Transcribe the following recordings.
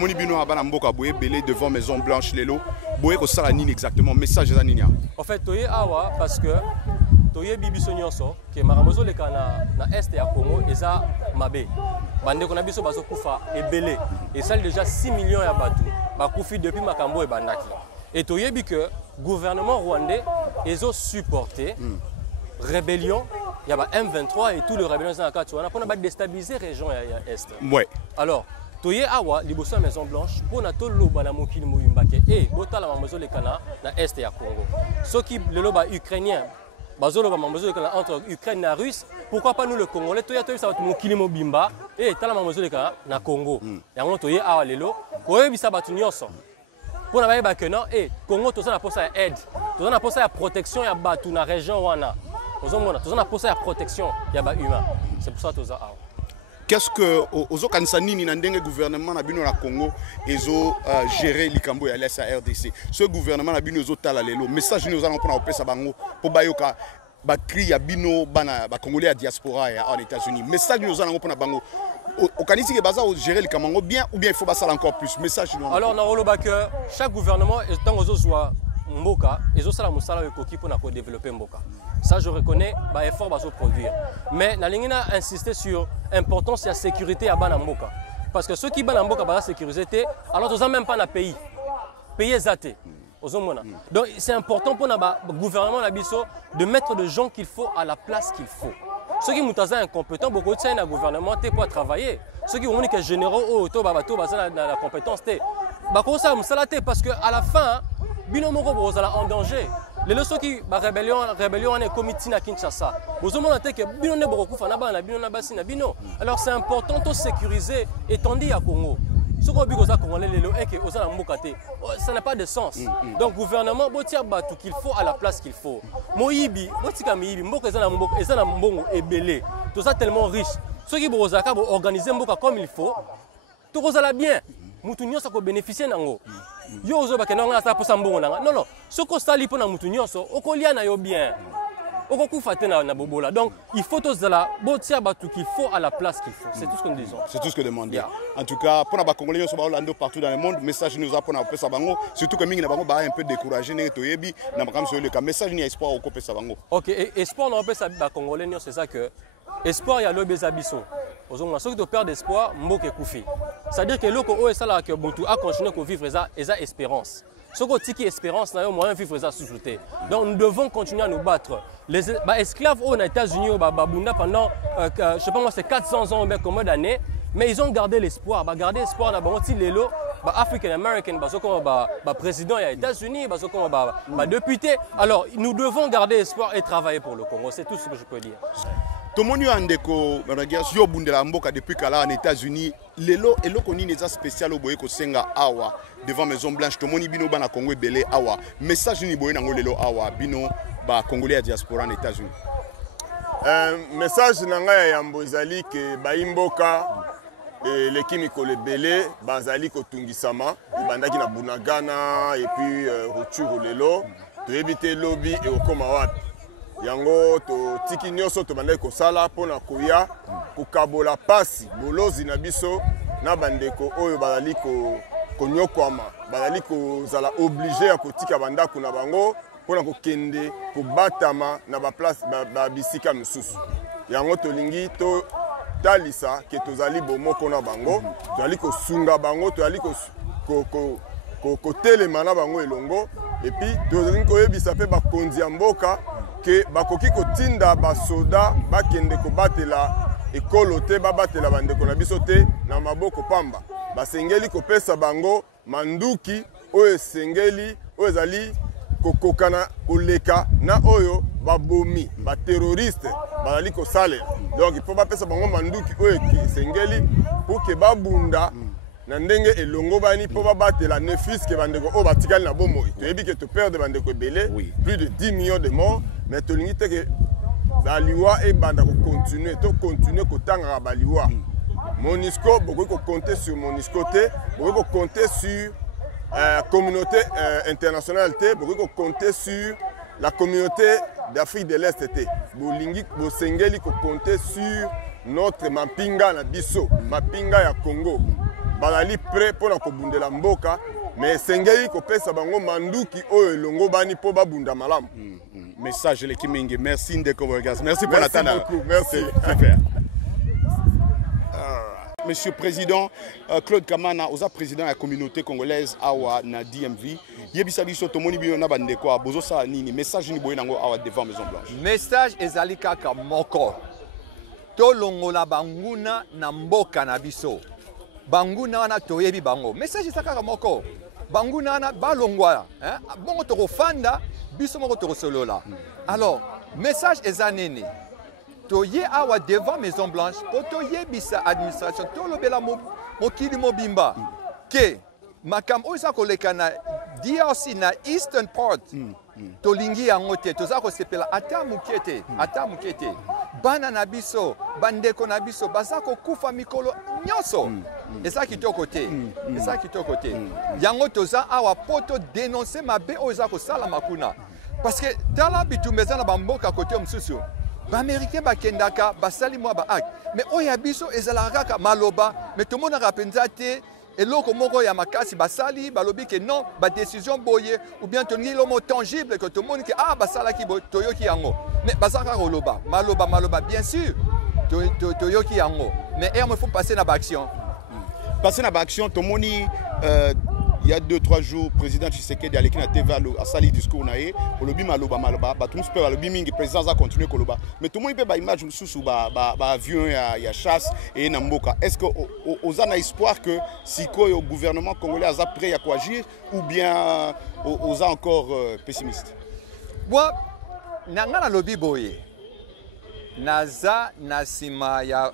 tomoni bino abana mboka boye belé devant Maison Blanche lelo boye ko sala nini exactement message za nini. En fait toye awa parce que toye bibiso nyonso ke maramozo leka na est ya Congo eza mabe bande ko na biso bazo kufa ebele et ça déjà 6 millions ya batu ba kufi depuis makambo e bandaki et toye bi que gouvernement rwandais ezo supporter rébellion il y a M23 et tout le rébellion dans la carte on a pour déstabiliser région ya est. Ouais. Alors toye awa liboso ya Maison Blanche pour na to loba na mokili moyimbake et botala mamozo lekana na est ya Congo soki le loba ukrainien bazolo ba mamozo lekana entre Ukraine et Russe pourquoi pas nous le Congolais toya to ça mokili mobimba et tala mamozo lekana na Congo yango toye awa lelo koyebisa batu nyonso pour na ba que non et Congo to ça na posa ya aide to ça na posa ya protection ya batu na région wana ozomona to ça na posa ya protection ya ba humain c'est pour ça to ça awa. Qu'est-ce que ozo kanisa nini na ndenge gouvernement na bino na Congo ezo gérer likambo ya l'Est à RDC ce gouvernement na bino ezo tala lelo message ni ozana mpona opesa bango po bayoka ba cri ya bino bana ba congolais ya diaspora ya en États-Unis message ni ozana mpona bango okanisi ke baza o gérer likambo bien ou bien il faut basala encore plus message ni. Alors na roloba que chaque gouvernement tant ozo zwa mboka ezo sala musala ekoki pona ko développer mboka. Ça, je reconnais, bah, effort va se produire. Mais Nalingina a insisté sur l'importance de la sécurité à Banamboka. Parce que ceux qui Banamboka, la sécurité, alors ils n'ont même pas de pays. Pays exaté. Donc c'est important pour le gouvernement de mettre les gens qu'il faut à la place qu'il faut. Ceux qui sont incompétents, beaucoup de gens dans le gouvernement pour travailler. Ceux qui ont des généraux, la compétence, parce qu'à la fin, Binomoro est en danger. Les leçons qui rébellion est comité à Kinshasa. Alors c'est important de sécuriser et tandis à Congo. Ce qu'on dit aux Congolais, ça n'a pas de sens. Donc le gouvernement doit tout qu'il faut à la place qu'il faut. Moïbi, tout ça tellement riche. Ceux qui vont organiser comme il faut, tout ça bien. Mutunyo ça ko bénéficier nango yo ozo ba kenanga ça pour sambongo nanga non ce ko sali pour na mutunyo so okolia na yo bien okokufa tena na bobola donc il faut tous la botia ba tout qu'il faut à la place qu'il faut c'est tout ce que nous disons c'est tout ce que demande en tout cas pour na ba congolais so ba olando partout dans le monde message nous a pour na pesa bango surtout que mingi na bango ba un peu décourager ne to yebi na makam so le message ni espoir au pesa bango. OK espoir na pesa ba congolais c'est ça que espoir ya lobe zabiso ozonga ceux qui perdent d'espoir mboke kufi. C'est-à-dire que l'oko o esala que Buntu a continué à vivre ça espérance. Ce qui tiki espérance na yo moyen vivre ça sous-sauté. Donc nous devons continuer à nous battre. Les esclaves aux États-Unis babunda pendant je sais pas moi c'est 400 ans combien d'années mais ils ont gardé l'espoir, gardé espoir na bango ti lelo African American bazoko président des États-Unis bazoko député. Alors nous devons garder espoir et travailler pour le Congo, c'est tout ce que je peux dire. Tomoni andeko yo bundela mboka depuis kala en États-Unis lelo eloko nini eza spécial oboye ko senga awa devant Maison Blanche tomoni bino bana Congo belé awa message ni boye nango lelo awa bino ba congolais ya diaspora en États-Unis message nanga ya yambo ezali ke baimboka l'équipe mikolo belé bazali ko tungisama bandaki na Bunagana et puis rupture lelo to éviter lobby et okoma wapi yango to tiki nyonso to bandeko kosala pona koya kokabola pasi bolozi na biso na bandeko oyo bazali konyokwama bazali kozala obligé ya kotika bandako na bango pona kokende kobatama na baplace babisika misusu yango tolingi to talisa ke tozali bomoko na bango tozali kosunga bango tozali kotelema na bango elongo et puis tozali koyebisa pe bakonzi ya mboka que bakoki kotinda basoda bakende kobatela ekolo te babatela bandeko na biso te na maboko pamba basengeli kopesa bango manduki oyo esengeli oyo ezali kokokana koleka na oyo babomi baterroriste bazali kosalela donc il faut bapesa bango manduki oyo esengeli pour que babunda na ndenge elongo bani po babatela ne fiske bandeko o batikali na bomo toyebi ke to perdre bandeko ebele plus de 10 millions de morts mais tolingi te ke baliwa e banda ko continuer kotanga baliwa MONUSCO beaucoup ko compter sur MONUSCO te beaucoup ko compter sur communauté internationale te beaucoup ko compter sur la communauté d'Afrique de l'Est te bolingi bosengeli ko compter sur notre mapinga na biso mapinga ya Congo bazali prêt pour kobundela mboka mais esengeli kopesa bango manduki oyo elongo bani mpo babunda malamu. Message les Kimingi, merci Ndeko Borgas, merci pour la tana. Merci beaucoup, merci. Super. Monsieur le Président, Claude Kamana, aux président de la communauté congolaise awa na DMV, yebisa biso tomoni bino na bandeko bozo sa nini message ni boyenango awa devant Maison Blanche. Message ezali kaka moko. To longola banguna na mboka na biso. Banguna wana toyebi bango. Message ezali kaka moko. Banguna wana balongwa, hein? Bongo to fanda biso moko to solola. Alors, message ezali nini? Toye awa devant Maison Blanche pour toye bisa administration to lobela mokili mobimba ke makam oza kolekana DRC na Eastern Part tolingi yango te toza kosepela ata mukete bana na biso bandeko na biso baza kokufa mikolo nyonso eza kitoko te yango toza awa poto dénoncer mabe oza kosala makuna parce que tala bitumba eza na bamboka kote mosusu Américain bakendaka basali mwa ba ak mais oya biso ezalaka kaka maloba mais tout monde rapenza te eloko moko ya makasi basali balobi ke non ba décision boye ou bien tongi lo mot tangible que tout monde ke ah basala ki toyoki yango mais basaka roloba maloba bien sûr toyoki yango mais il faut passer na action tomoni il y a 2-3 jours, le président Tshisekedi a l'équipe TV a sali discours naé, au lobby maloba, tout le monde lobby mingi président a continué koloba. Mais tout le monde peut image sous avion ya chasse et namboka. Est-ce que aux a espoir que si le gouvernement congolais a prêt à agir ou bien aux a encore pessimiste? Moi, nangana lobby boye. Naza nasima ya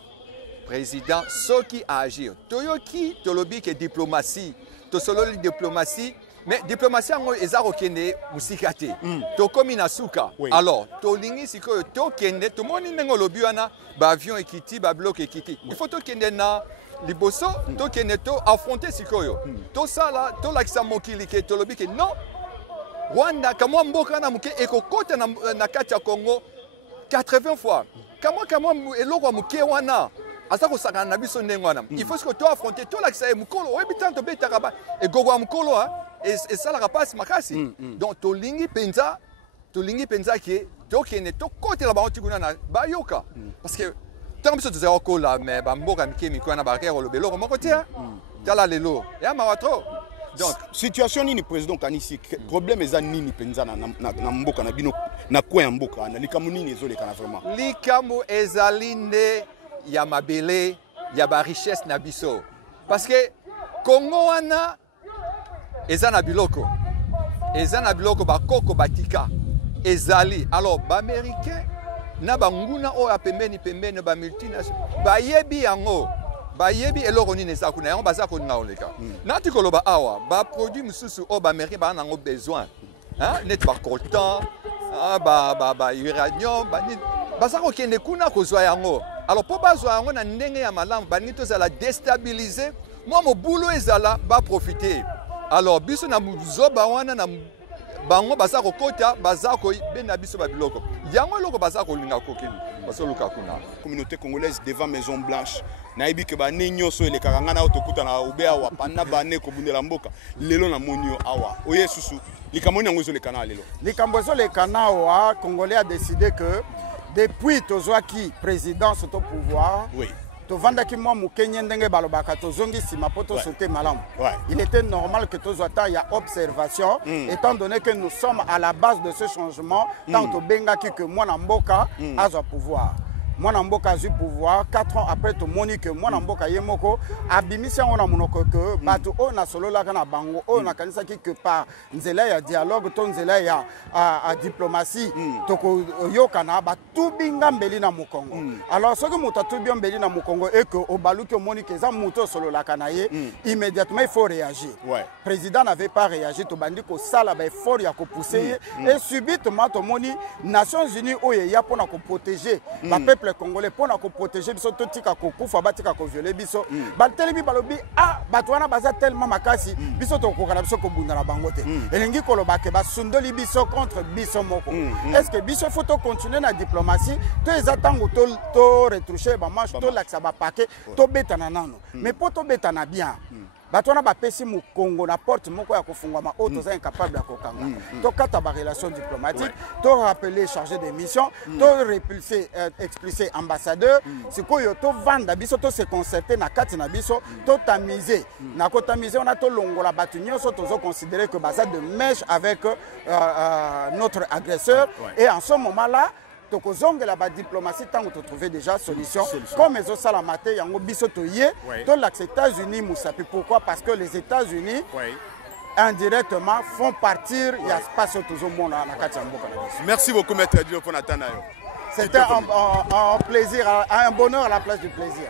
président soki a agir. Toyoki to lobby que diplomatie. To solo diplomatie mais diplomatie ngo ezaro kende musika te to komi na suka alors to lingi sikoyo to kende to moni nengo lobi wana ba avion ekiti ba bloc ekiti il faut to kende na liboso to kende to affronter sikoyo to sala to lakisa mokili ke to lobi ke non Rwanda kamwa mboka na muke ekokota na kati ya Congo 80 fois kamwa eloko muke wana asa ko sakana na biso ndengwana il faut que to affronter to lakisa mukolo oyebi tanto betaka ba e gogo mukolo et sala rapasi makasi donc to lingi penza ke to kene to côté la ba tikuna na bayoka parce que tant biso to zero kola mais ba mboka mikemi kwa na ba kero lobelo moko tia tala lelo ya mawatro donc situation nini président kanisi problème eza nini penza na mboka na bino na kwa mboka na likamu nini ezoleka na vraiment likamu ezalinde ya mabele ya ba richesse na biso parce que Congo wana eza na biloko bakoko batika ezali alors ba américain na banguna o ya pembeni ba multinational bayebi yango bayebi eloko nini eza kuna yango baza ko ngaoleka nati koloba awa ba produit mususu o ba américain ba nango besoin hein net ba coltan ba uranium ba baza ko kende kuna kozwa yango alors pour bazwa yango na ndenge ya malamu baningi tozala déstabiliser moi mo boulot ezala ba profiter alors biso na muzoba wana na bango baza kokota baza ko bena biso ba biloko yango eloko baza kolinga kokini basoluka kuna communauté congolaise devant Maison Blanche nayebi ke ba nenyoso elekaka ngana otokuta na ubea wa panda bane ko bundela mboka lelo na monio awa oye susu likamoni yango ezolekana lelo likambo ezolekana wa congolais a décidé que depuis tozwaki présidence au pouvoir, tovandaki mwa mukenye ndenge balobaka tozongi sima po tosote malamu. Il était normal que tozwata ya observation étant donné que nous sommes à la base de ce changement tant tobengaki que mwana mboka azwa pouvoir. Mwana mboka azwi pouvoir 4 ans après to moni que mwana mboka yemoko abimisi yango na monoko que bato o na solola kana bango o na kanisa ki que par nzela ya dialogue to nzela ya diplomatie toko yokana ba tubinga mbeli na mukongo alors soki muta tubi mbeli na mukongo et que o baluki o moni que za muto solola kana ye immédiatement il faut réagir président n'avait pas réagi to bandi ko sala ba effort ya ko pousser et subitement to moni Nations Unies o ya pona ko protéger ba peuple peuple congolais pour nous protéger biso to tika ko kufa batika ko violer biso batelemi balobi ah batwana baza tellement makasi biso to ko kana biso ko bunda na bango te elingi koloba ke basundoli biso contre biso moko est-ce que biso faut continuer na diplomatie to ezatango to retoucher ba manche to laksa ba paquet to betana nano mais pour to betana bien batona bapesi mu Congo na porte moko ya kofungwa auto za incapable ya kokanga to kata ba relation diplomatique to rappeler chargé de mission to repulser expulser ambassadeur sikoyo to vanda biso to se concerter na kati na biso to tamiser na ko tamiser on a to longola batu nyonso tozo considérer que baza de mèche avec notre agresseur et en ce moment là tokozongela ba diplomatie tant que trouver déjà solution comme les osala maté yango biso toye to les États-Unis musapi pourquoi parce que les États-Unis indirectement font partir ya space tozo mona na kati ya mboka. Merci beaucoup maître Dio pour natana yo. C'était un plaisir, un bonheur à la place du plaisir.